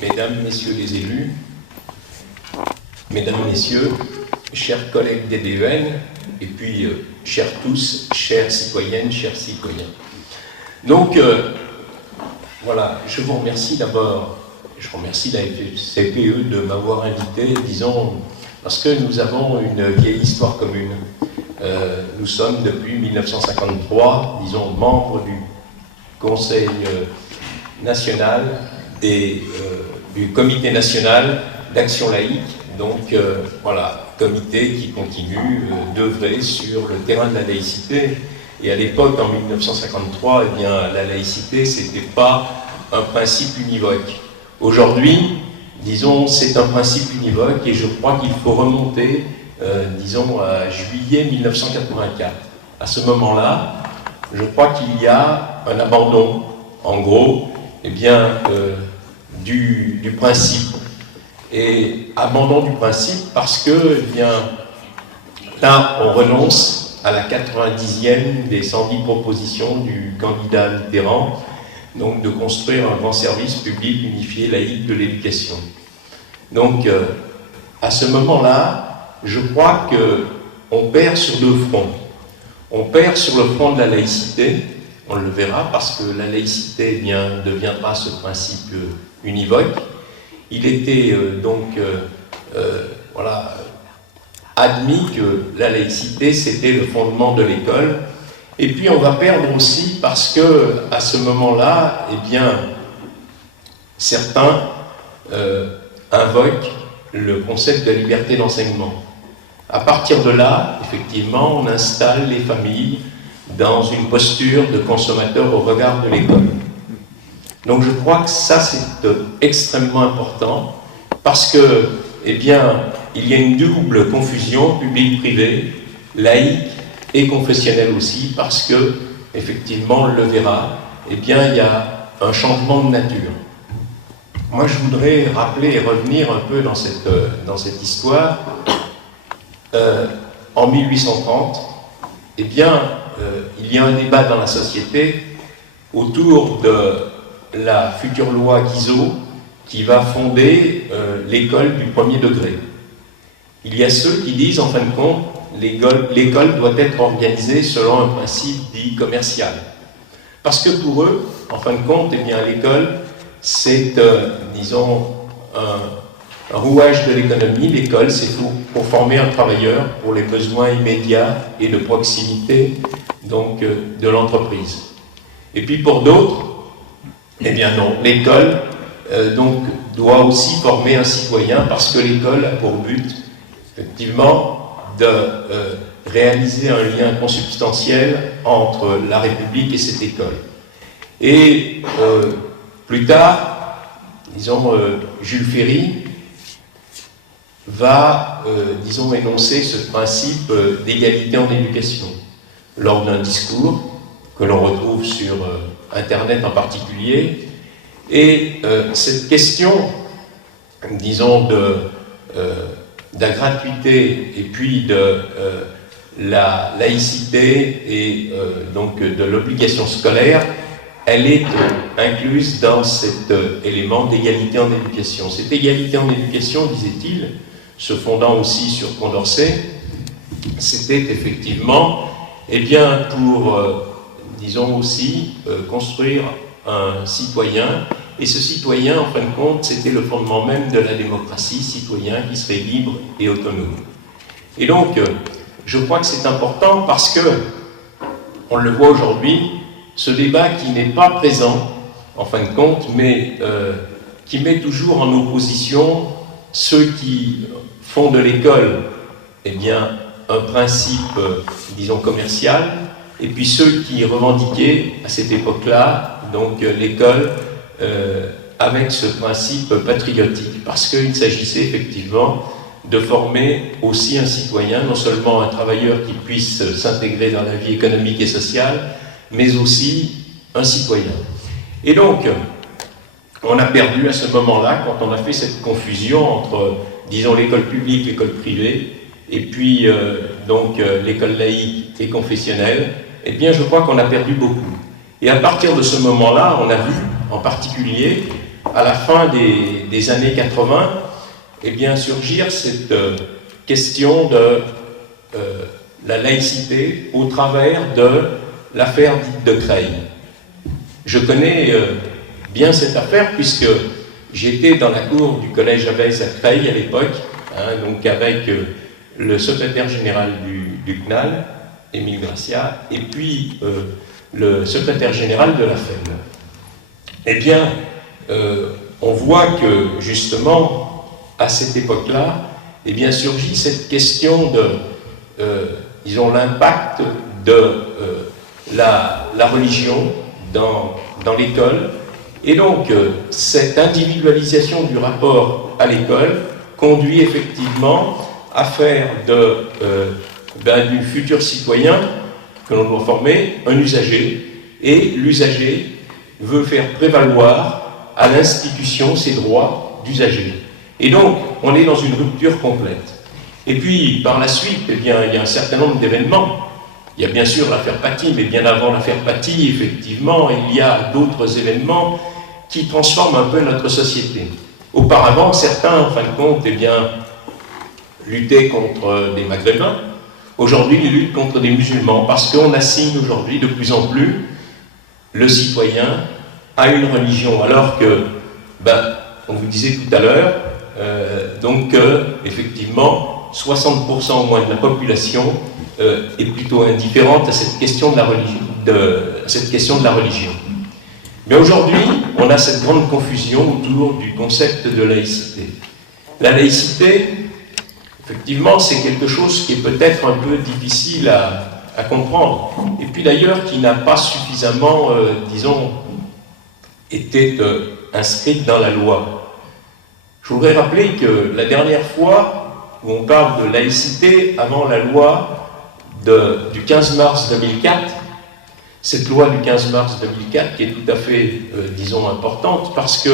Mesdames, Messieurs les élus, Mesdames, Messieurs, chers collègues des DEN, et puis chers tous, chères citoyennes, chers citoyens. Donc, voilà, je vous remercie d'abord, je remercie la FCPE de m'avoir invité, disons, parce que nous avons une vieille histoire commune. Nous sommes depuis 1953, disons, membres du Conseil national du Comité national d'action laïque, donc voilà, comité qui continue d'œuvrer sur le terrain de la laïcité. Et à l'époque, en 1953, eh bien, la laïcité, c'était pas un principe univoque. Aujourd'hui, disons, c'est un principe univoque et je crois qu'il faut remonter, disons, à juillet 1984. À ce moment-là, je crois qu'il y a un abandon, en gros, eh bien, du principe. Et abandon du principe parce que, eh bien, là, on renonce à la 90e des 110 propositions du candidat Mitterrand, donc de construire un grand service public unifié laïque de l'éducation. Donc, à ce moment-là, je crois qu'on perd sur deux fronts. On perd sur le front de la laïcité, on le verra, parce que la laïcité eh bien, deviendra ce principe univoque. Il était voilà, admis que la laïcité, c'était le fondement de l'école. Et puis on va perdre aussi parce que à ce moment-là, eh bien, certains invoquent le concept de liberté d'enseignement. À partir de là, effectivement, on installe les familles dans une posture de consommateur au regard de l'école. Donc je crois que ça, c'est extrêmement important parce que, eh bien, il y a une double confusion public-privé, laïque et confessionnelle aussi, parce que, effectivement, on le verra, eh bien, il y a un changement de nature. Moi, je voudrais rappeler et revenir un peu dans cette histoire. En 1830, eh bien, il y a un débat dans la société autour de la future loi Guizot qui va fonder l'école du premier degré. Il y a ceux qui disent, en fin de compte, l'école doit être organisée selon un principe dit commercial. Parce que pour eux, en fin de compte, eh bien, l'école, c'est, disons, un rouage de l'économie. L'école, c'est pour former un travailleur pour les besoins immédiats et de proximité donc, de l'entreprise. Et puis pour d'autres, eh bien non, l'école donc, doit aussi former un citoyen parce que l'école a pour but, effectivement, de réaliser un lien consubstantiel entre la République et cette école. Et plus tard, disons, Jules Ferry va, disons, énoncer ce principe d'égalité en éducation lors d'un discours que l'on retrouve sur Internet en particulier. Et cette question, disons, de la gratuité et puis de la laïcité et donc de l'obligation scolaire, elle est incluse dans cet élément d'égalité en éducation. Cette égalité en éducation, disait-il, se fondant aussi sur Condorcet, c'était effectivement, eh bien, pour, disons aussi, construire un citoyen, et ce citoyen, en fin de compte, c'était le fondement même de la démocratie, citoyen qui serait libre et autonome. Et donc, je crois que c'est important parce que, on le voit aujourd'hui, ce débat qui n'est pas présent, en fin de compte, mais qui met toujours en opposition ceux qui font de l'école, eh bien, un principe, disons, commercial, et puis ceux qui revendiquaient, à cette époque-là, donc l'école, avec ce principe patriotique, parce qu'il s'agissait effectivement de former aussi un citoyen, non seulement un travailleur qui puisse s'intégrer dans la vie économique et sociale, mais aussi un citoyen. Et donc, on a perdu à ce moment-là, quand on a fait cette confusion entre, disons, l'école publique, l'école privée, et puis donc l'école laïque et confessionnelle, eh bien, je crois qu'on a perdu beaucoup. Et à partir de ce moment-là, on a vu, en particulier, à la fin des années 80, eh bien, surgir cette question de la laïcité au travers de l'affaire dite de Creil. Je connais bien cette affaire puisque j'étais dans la cour du collège Avez à Creil à l'époque, hein, donc avec le secrétaire général du CNAL, Émile Gracia, et puis le secrétaire général de la FEM. Eh bien, on voit que justement, à cette époque-là, eh bien, surgit cette question de, disons, l'impact de la religion dans l'école. Et donc, cette individualisation du rapport à l'école conduit effectivement à faire du futur citoyen que l'on doit former un usager, et l'usager veut faire prévaloir à l'institution ses droits d'usager. Et donc, on est dans une rupture complète. Et puis, par la suite, eh bien, il y a un certain nombre d'événements. Il y a bien sûr l'affaire Paty, mais bien avant l'affaire Paty, effectivement, il y a d'autres événements qui transforment un peu notre société. Auparavant, certains, en fin de compte, eh bien, luttaient contre des Maghrébins. Aujourd'hui, ils luttent contre des musulmans, parce qu'on assigne aujourd'hui de plus en plus le citoyen à une religion, alors que, on vous disait tout à l'heure, effectivement, 60% au moins de la population est plutôt indifférente à cette question de la religion. Mais aujourd'hui, on a cette grande confusion autour du concept de laïcité. La laïcité, effectivement, c'est quelque chose qui est peut-être un peu difficile à comprendre, et puis d'ailleurs qui n'a pas suffisamment, disons, été inscrite dans la loi. Je voudrais rappeler que la dernière fois où on parle de laïcité avant la loi du 15 mars 2004, cette loi du 15 mars 2004 qui est tout à fait, disons, importante parce que,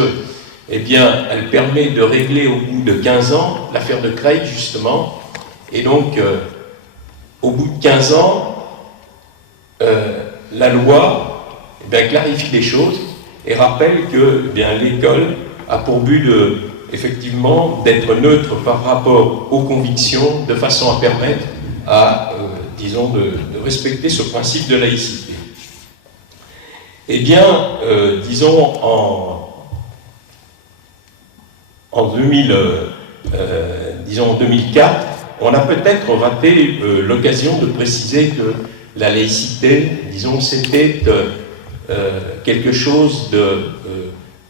eh bien, elle permet de régler au bout de 15 ans l'affaire de Creil, justement, et donc, au bout de 15 ans, la loi eh bien, clarifie les choses et rappelle que eh bien, l'école a pour but effectivement d'être neutre par rapport aux convictions de façon à permettre à, disons, de respecter ce principe de laïcité. Eh bien, disons, en 2004, on a peut-être raté l'occasion de préciser que la laïcité, disons, c'était quelque chose de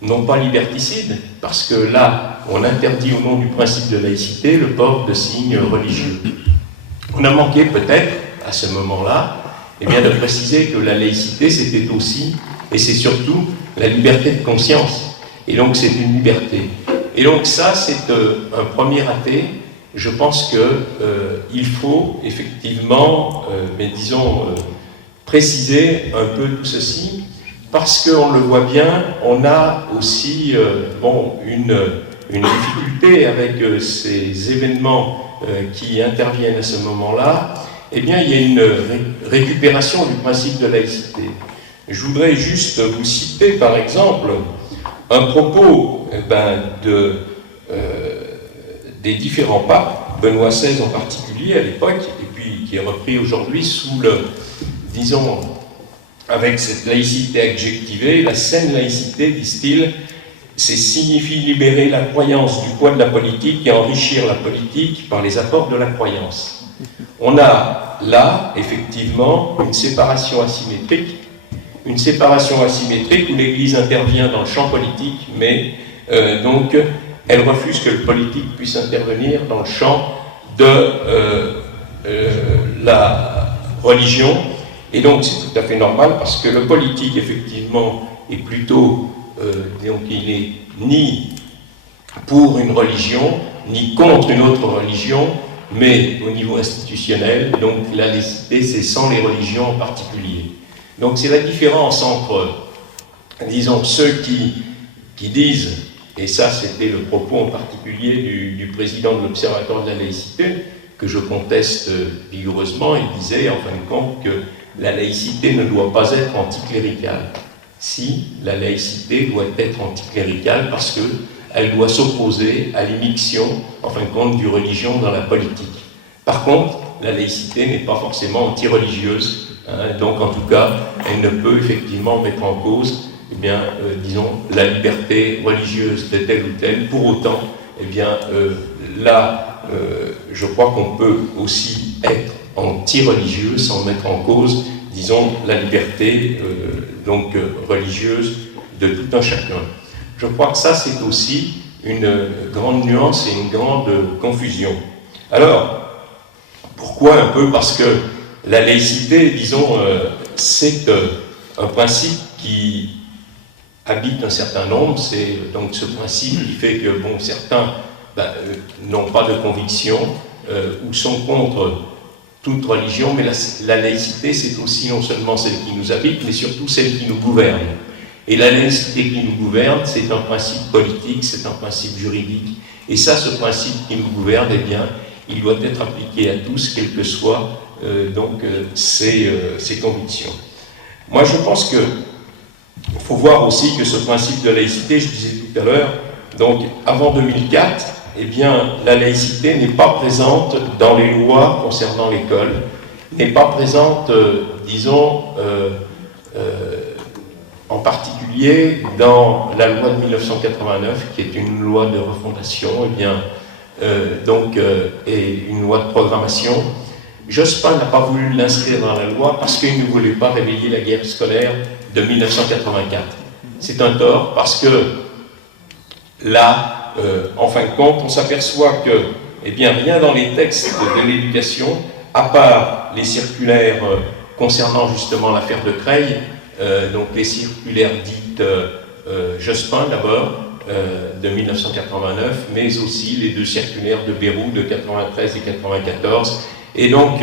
non pas liberticide, parce que là, on interdit au nom du principe de laïcité le port de signes religieux. On a manqué peut-être, à ce moment-là, eh bien, de préciser que la laïcité, c'était aussi, et c'est surtout, la liberté de conscience. Et donc, c'est une liberté. Et donc, ça, c'est un premier raté. Je pense qu'il faut effectivement, disons, préciser un peu tout ceci, parce qu'on le voit bien, on a aussi une difficulté avec ces événements qui interviennent à ce moment-là. Eh bien, il y a une récupération du principe de laïcité. Je voudrais juste vous citer, par exemple, un propos des différents papes, Benoît XVI en particulier à l'époque, et puis qui est repris aujourd'hui sous disons, avec cette laïcité adjectivée, la saine laïcité, disent-ils, c'est signifie libérer la croyance du poids de la politique et enrichir la politique par les apports de la croyance. On a là, effectivement, une séparation asymétrique où l'Église intervient dans le champ politique, mais donc elle refuse que le politique puisse intervenir dans le champ de la religion. Et donc c'est tout à fait normal parce que le politique, effectivement, est plutôt, donc il n'est ni pour une religion, ni contre une autre religion, mais au niveau institutionnel, donc la laïcité, c'est sans les religions en particulier. Donc c'est la différence entre, disons, ceux qui disent, et ça c'était le propos en particulier du président de l'Observatoire de la laïcité, que je conteste vigoureusement, il disait en fin de compte que la laïcité ne doit pas être anticléricale. si la laïcité doit être anticléricale parce qu'elle doit s'opposer à l'immixtion, en fin de compte, du religion dans la politique. Par contre, la laïcité n'est pas forcément anti-religieuse, hein, donc en tout cas, elle ne peut effectivement mettre en cause, eh bien, disons, la liberté religieuse de telle ou telle. Pour autant, eh bien, là, je crois qu'on peut aussi être anti-religieux sans mettre en cause, disons, la liberté religieuse de tout un chacun. Je crois que ça, c'est aussi une grande nuance et une grande confusion. Alors, pourquoi un peu? Parce que la laïcité, disons, c'est un principe qui habite un certain nombre, c'est donc ce principe qui fait que, bon, certains n'ont pas de conviction ou sont contre toute religion, mais la laïcité, c'est aussi non seulement celle qui nous habite, mais surtout celle qui nous gouverne. Et la laïcité qui nous gouverne, c'est un principe politique, c'est un principe juridique. Et ça, ce principe qui nous gouverne, eh bien, il doit être appliqué à tous, quelles que soient ses convictions. Moi, je pense qu'il faut voir aussi que ce principe de laïcité, je disais tout à l'heure, donc avant 2004, eh bien, la laïcité n'est pas présente dans les lois concernant l'école, n'est pas présente, disons, en particulier dans la loi de 1989, qui est une loi de refondation, eh bien, et une loi de programmation. Jospin n'a pas voulu l'inscrire dans la loi parce qu'il ne voulait pas réveiller la guerre scolaire de 1984. C'est un tort parce que là, en fin de compte, on s'aperçoit que, eh bien, rien dans les textes de l'éducation, à part les circulaires concernant justement l'affaire de Creil, donc les circulaires dites Jospin d'abord, de 1989, mais aussi les deux circulaires de Bérou de 93 et 94. Et donc,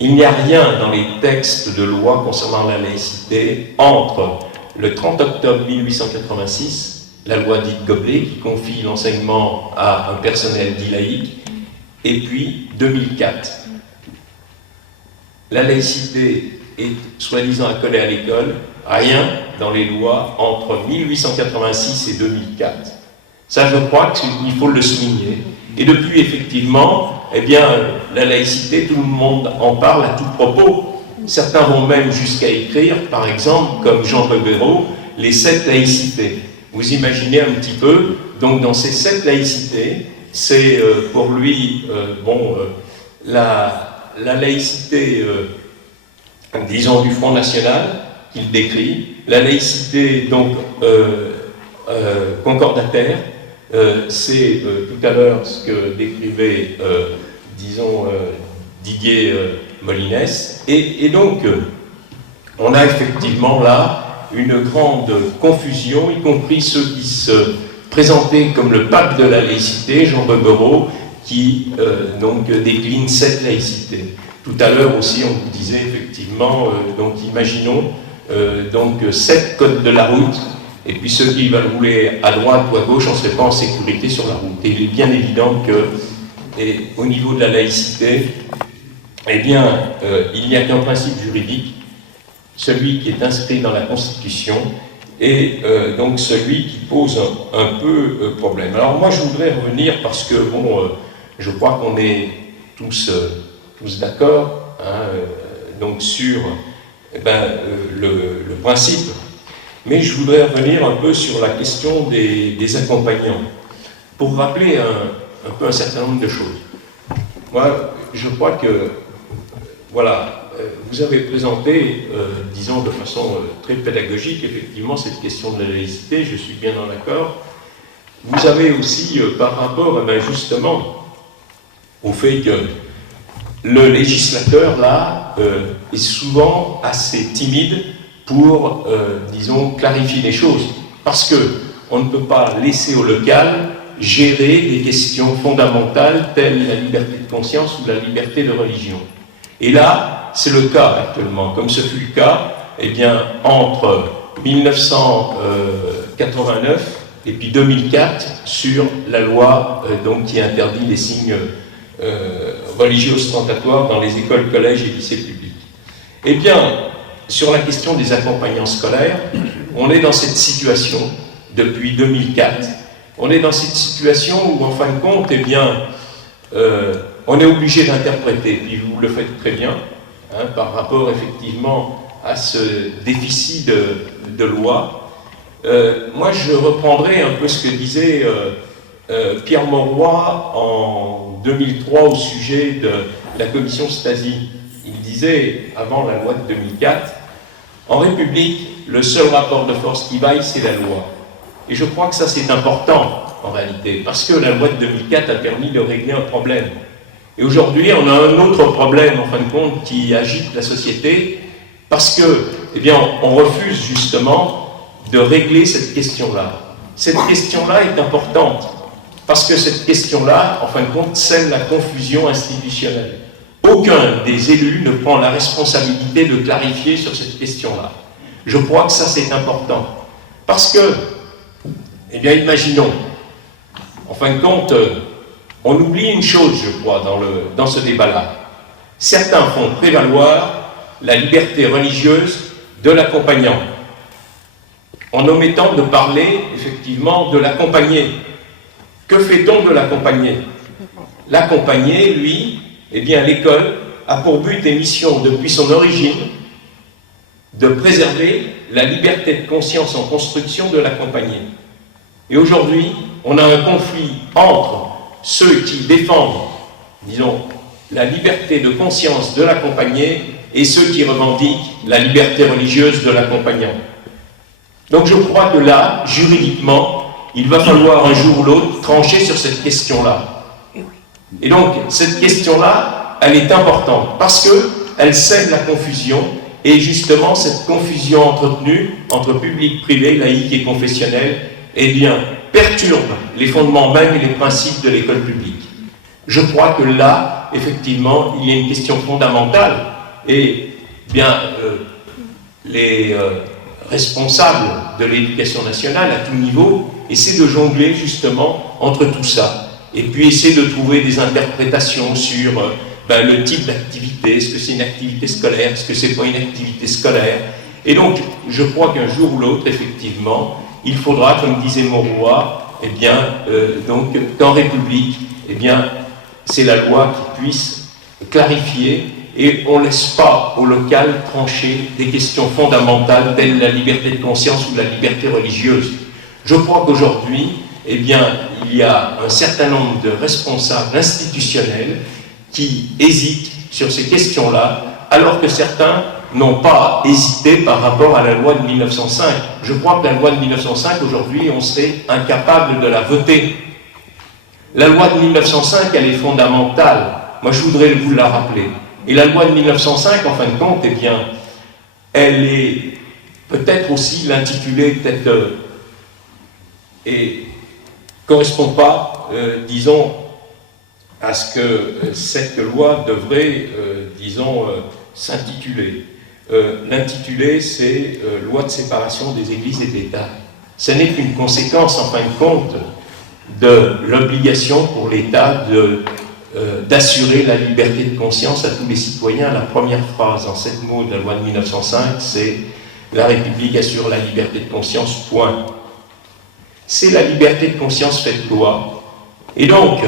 il n'y a rien dans les textes de loi concernant la laïcité entre le 30 octobre 1886, la loi dite Goblet, qui confie l'enseignement à un personnel dit laïque, et puis 2004. La laïcité est soi-disant accolée à l'école, rien dans les lois entre 1886 et 2004. Ça, je crois qu'il faut le souligner. Et depuis, effectivement, eh bien, la laïcité, tout le monde en parle à tout propos. Certains vont même jusqu'à écrire, par exemple, comme Jean Bobéro, les 7 laïcités. Vous imaginez un petit peu, donc dans ces 7 laïcités, c'est pour lui, la laïcité, disons, du Front National, qu'il décrit, la laïcité, donc, concordataire, c'est tout à l'heure ce que décrivait, disons, Didier Molinès, et donc, on a effectivement là une grande confusion, y compris ceux qui se présentaient comme le pape de la laïcité, Jean Bobéro, qui donc décline 7 laïcités. Tout à l'heure aussi, on vous disait effectivement, donc imaginons donc 7 codes de la route, et puis ceux qui veulent rouler à droite ou à gauche, on ne serait pas en sécurité sur la route. Et il est bien évident que, au niveau de la laïcité, eh bien, il n'y a qu'un principe juridique, celui qui est inscrit dans la Constitution, et donc celui qui pose un peu problème. Alors moi, je voudrais revenir, parce que, bon, je crois qu'on est tous d'accord, hein, donc sur le principe, mais je voudrais revenir un peu sur la question des accompagnants, pour rappeler un peu un certain nombre de choses. Moi, je crois que, voilà, vous avez présenté, disons de façon très pédagogique, effectivement, cette question de la laïcité, je suis bien en accord. Vous avez aussi, par rapport, justement, au fait que le législateur, là, est souvent assez timide pour, disons, clarifier les choses. Parce qu'on ne peut pas laisser au local gérer des questions fondamentales telles la liberté de conscience ou la liberté de religion. Et là, c'est le cas actuellement, comme ce fut le cas, eh bien, entre 1989 et puis 2004 sur la loi donc, qui interdit les signes religieux ostentatoires dans les écoles, collèges et lycées publics. Eh bien, sur la question des accompagnants scolaires, on est dans cette situation depuis 2004. On est dans cette situation où, en fin de compte, eh bien, on est obligé d'interpréter, et vous le faites très bien, hein, par rapport effectivement à ce déficit de loi. Moi, je reprendrai un peu ce que disait Pierre Mauroy en 2003 au sujet de la commission Stasi. Il disait, avant la loi de 2004, en République, le seul rapport de force qui vaille, c'est la loi. Et je crois que ça, c'est important, en réalité, parce que la loi de 2004 a permis de régler un problème. Et aujourd'hui, on a un autre problème, en fin de compte, qui agite la société, parce que, eh bien, on refuse justement de régler cette question-là. Cette question-là est importante, parce que cette question-là, en fin de compte, sème la confusion institutionnelle. Aucun des élus ne prend la responsabilité de clarifier sur cette question-là. Je crois que ça, c'est important. Parce que, eh bien, imaginons, en fin de compte, on oublie une chose, je crois, dans ce débat-là. Certains font prévaloir la liberté religieuse de l'accompagnant, en omettant de parler, effectivement, de l'accompagné. Que fait-on de l'accompagné? L'accompagné, lui, eh bien, l'école a pour but et mission, depuis son origine, de préserver la liberté de conscience en construction de l'accompagné. Et aujourd'hui, on a un conflit entre ceux qui défendent, disons, la liberté de conscience de l'accompagné et ceux qui revendiquent la liberté religieuse de l'accompagnant. Donc je crois que là, juridiquement, il va falloir un jour ou l'autre trancher sur cette question-là. Et donc, cette question-là, elle est importante, parce qu'elle sème la confusion, et justement, cette confusion entretenue entre public, privé, laïque et confessionnel, eh bien, perturbe les fondements mêmes et les principes de l'école publique. Je crois que là, effectivement, il y a une question fondamentale, et bien, les responsables de l'éducation nationale à tout niveau essaient de jongler justement entre tout ça, et puis essayer de trouver des interprétations sur le type d'activité, est-ce que c'est une activité scolaire, est-ce que c'est pas une activité scolaire. Et donc, je crois qu'un jour ou l'autre, effectivement, il faudra, comme disait Mauroy, eh bien, donc, qu'en République, eh bien, c'est la loi qui puisse clarifier, et on ne laisse pas au local trancher des questions fondamentales telles la liberté de conscience ou la liberté religieuse. Je crois qu'aujourd'hui, eh bien, il y a un certain nombre de responsables institutionnels qui hésitent sur ces questions-là, alors que certains n'ont pas hésité par rapport à la loi de 1905. Je crois que la loi de 1905, aujourd'hui, on serait incapable de la voter. La loi de 1905, elle est fondamentale. Moi, je voudrais vous la rappeler. Et la loi de 1905, en fin de compte, eh bien, elle est peut-être aussi l'intitulé, peut-être, et correspond pas, disons, à ce que cette loi devrait, disons, s'intituler. L'intitulé, c'est loi de séparation des églises et de l'État. Ce n'est qu'une conséquence, en fin de compte, de l'obligation pour l'État d'assurer la liberté de conscience à tous les citoyens. La première phrase en 7 mots de la loi de 1905, c'est « La République assure la liberté de conscience, point ». C'est la liberté de conscience faite loi. Et donc,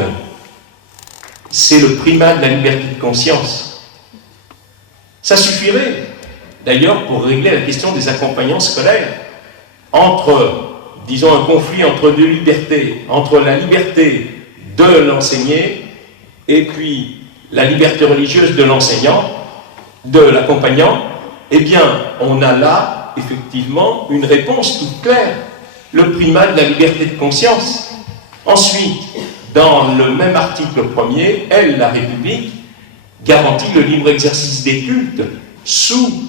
c'est le primat de la liberté de conscience. Ça suffirait, d'ailleurs, pour régler la question des accompagnants scolaires, entre, disons, un conflit entre deux libertés, entre la liberté de l'enseigner et puis la liberté religieuse de l'enseignant, de l'accompagnant. Eh bien, on a là, effectivement, une réponse toute claire. Le primat de la liberté de conscience. Ensuite, dans le même article premier, elle, la République, garantit le libre exercice des cultes sous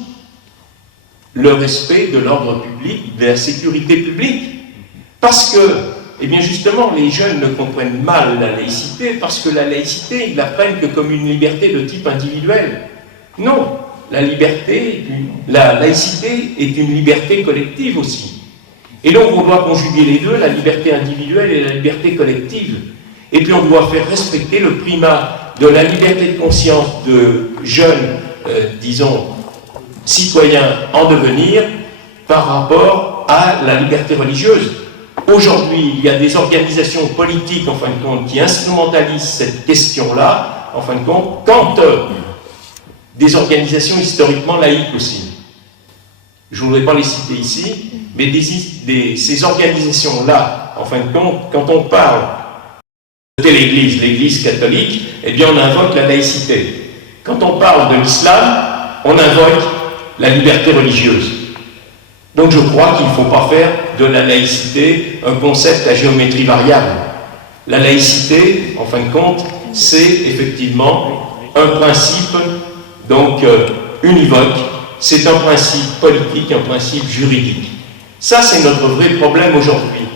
le respect de l'ordre public, de la sécurité publique. Parce que, eh bien justement, les jeunes ne comprennent mal la laïcité, parce que la laïcité, ils la prennent que comme une liberté de type individuel. Non, la laïcité est une liberté collective aussi. Et donc on doit conjuguer les deux, la liberté individuelle et la liberté collective. Et puis on doit faire respecter le primat de la liberté de conscience de jeunes, disons, citoyen en devenir par rapport à la liberté religieuse. Aujourd'hui, il y a des organisations politiques, en fin de compte, qui instrumentalisent cette question-là, en fin de compte, quand des organisations historiquement laïques aussi. Je ne voudrais pas les citer ici, mais ces organisations-là, en fin de compte, quand on parle de l'Église catholique, eh bien on invoque la laïcité. Quand on parle de l'islam, on invoque la liberté religieuse. Donc je crois qu'il ne faut pas faire de la laïcité un concept à géométrie variable. La laïcité, en fin de compte, c'est effectivement un principe donc univoque, c'est un principe politique, un principe juridique. Ça, c'est notre vrai problème aujourd'hui.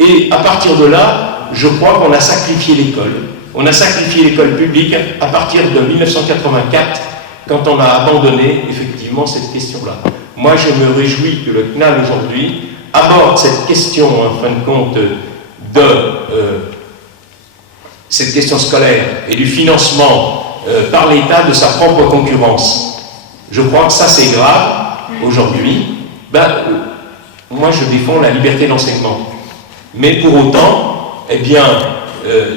Et à partir de là, je crois qu'on a sacrifié l'école. On a sacrifié l'école publique à partir de 1984, quand on a abandonné effectivement cette question-là. Moi, je me réjouis que le CNAL aujourd'hui aborde cette question, en fin de compte, cette question scolaire et du financement par l'État de sa propre concurrence. Je crois que ça, c'est grave aujourd'hui. Moi, je défends la liberté d'enseignement. Mais pour autant, eh bien,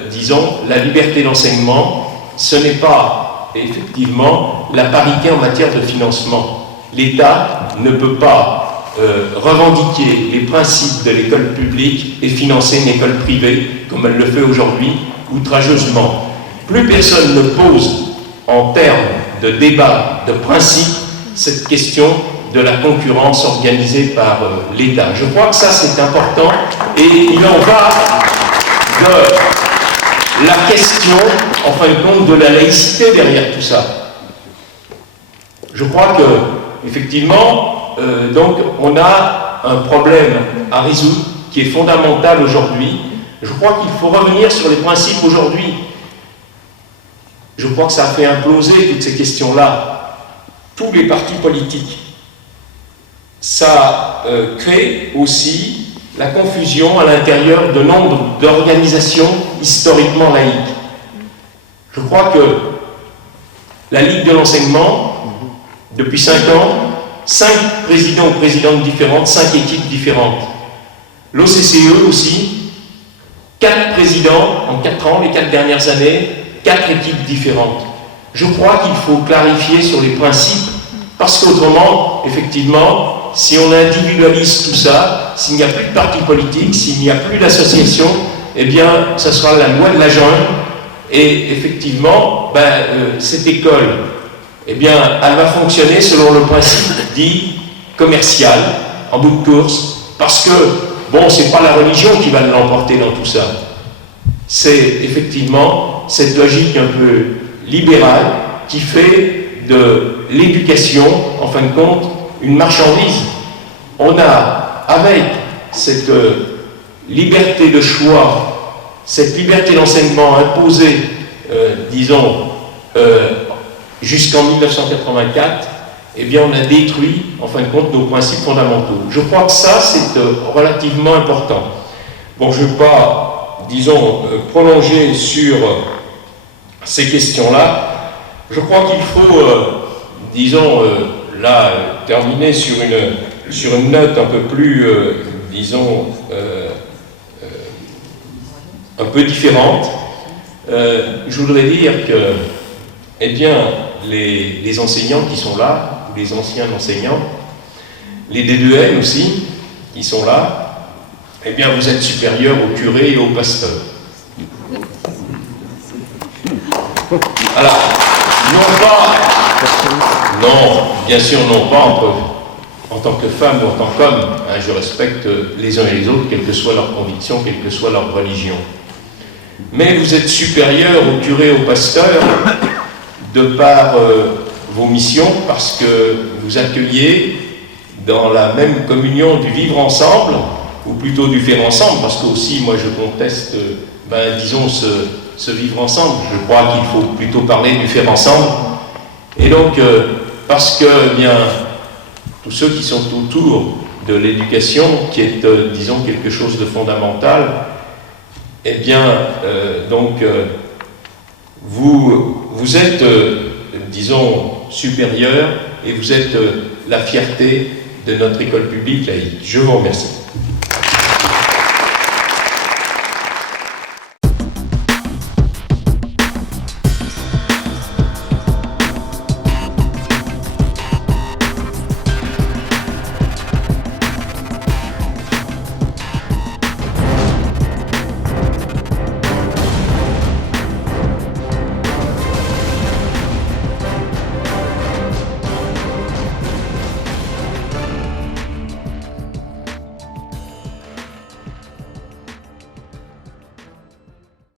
disons, la liberté d'enseignement, ce n'est pas effectivement la parité en matière de financement. L'État ne peut pas revendiquer les principes de l'école publique et financer une école privée, comme elle le fait aujourd'hui, outrageusement. Plus personne ne pose, en termes de débat, de principe, cette question de la concurrence organisée par l'État. Je crois que ça, c'est important, et il en va de la question, en fin de compte, de la laïcité derrière tout ça. Je crois que, effectivement, donc, on a un problème à résoudre qui est fondamental aujourd'hui. Je crois qu'il faut revenir sur les principes aujourd'hui. Je crois que ça a fait imploser toutes ces questions-là. Tous les partis politiques. Ça crée aussi la confusion à l'intérieur de nombre d'organisations historiquement laïques. Je crois que la Ligue de l'enseignement, depuis 5 ans, 5 présidents ou présidentes différentes, 5 équipes différentes. L'OCCE aussi, 4 présidents en 4 ans, les 4 dernières années, 4 équipes différentes. Je crois qu'il faut clarifier sur les principes, parce qu'autrement, effectivement, si on individualise tout ça, s'il n'y a plus de parti politique, s'il n'y a plus d'association, eh bien, ça sera la loi de la jungle, et effectivement, cette école, eh bien, elle va fonctionner selon le principe dit commercial, en bout de course, parce que, bon, c'est pas la religion qui va l'emporter dans tout ça. C'est effectivement cette logique un peu libérale qui fait de l'éducation, en fin de compte, une marchandise. On a, avec cette liberté de choix, cette liberté d'enseignement imposée, disons, jusqu'en 1984, eh bien, on a détruit, en fin de compte, nos principes fondamentaux. Je crois que ça, c'est relativement important. Bon, je ne vais pas, disons, prolonger sur ces questions-là. Je crois qu'il faut, disons, là, terminer sur une note un peu plus, disons, un peu différente. Je voudrais dire que, eh bien, les enseignants qui sont là, les anciens enseignants, les D2L aussi, qui sont là, eh bien, vous êtes supérieurs au curé et au pasteur. Alors, non, bien sûr, non pas en tant que femme ou en tant qu'homme. Hein, je respecte les uns et les autres, quelle que soit leur conviction, quelle que soit leur religion. Mais vous êtes supérieurs au curé et au pasteur de par vos missions, parce que vous accueillez dans la même communion du vivre ensemble, ou plutôt du faire ensemble, parce que aussi, moi, je conteste, disons, ce vivre ensemble. Je crois qu'il faut plutôt parler du faire ensemble. Et donc, parce que, bien, tous ceux qui sont autour de l'éducation, qui est, disons, quelque chose de fondamental, eh bien, vous êtes, disons, supérieurs, et vous êtes la fierté de notre école publique laïque. Je vous remercie.